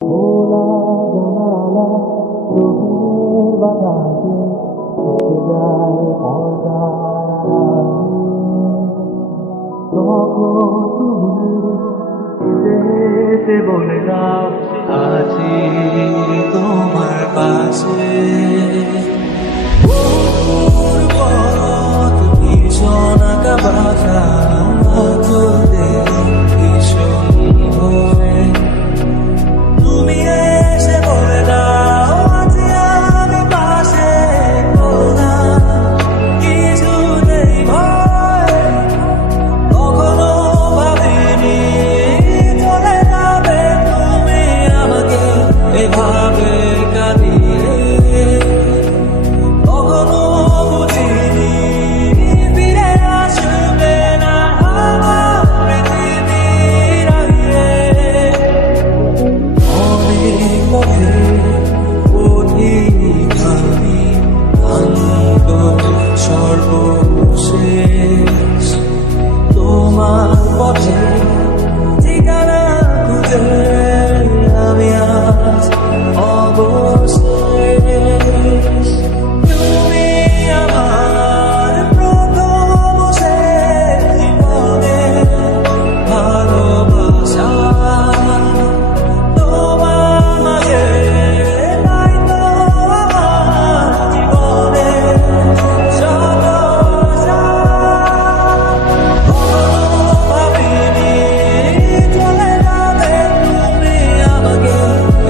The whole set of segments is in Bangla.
খোলা জানালা রোদের বাতাসে থেকে যায় পর্দার আড়ালে। তখন তুমি এসে এসে বলে দাও আছি তোমার পাশে। ওর পথ ভীষণ আঁকা বাঁকা তোদের ভীষণ ভয়। তুমি এসে বলে দাও আছি আমি পাশে, কোথা কিছু নেই ভয়। কখনো ভাবিনি চলে যাবে তুমি আমাকে এভাবে কাঁদিয়ে। কখনো বুঝিনি ফিরে আসবে না আমার পৃথিবীর আগে। অনেক পথে পথিক আমি ভাঙব সর্বশেষ। তোমার পথে ঠিকানা খুঁজে আমি আজ অবশেষ। তুমি আমার প্রথম শেষ জীবনের ভালোবাসা। তোমার মাঝে নাই তো আমার জীবনের শত আশা। কখনো ভাবিনি চলে যাবে তুমি আমাকে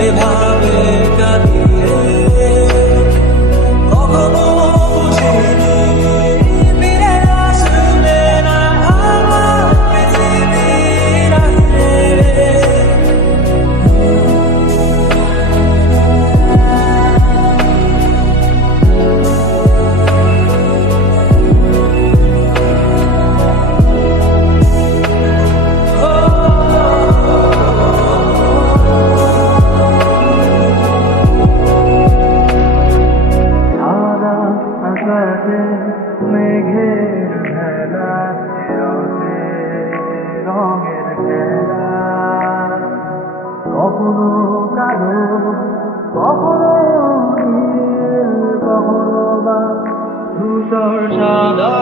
এভাবে কাঁদিয়ে। কখনো বুঝিনি ফিরে আসবে না আমার পৃথিবীর আগে। সাদা আকাশে মেঘের খেলা রঙে রঙের খেলা। কখনো কালো কখনো নীল কখনো বা ধূসর সাদা।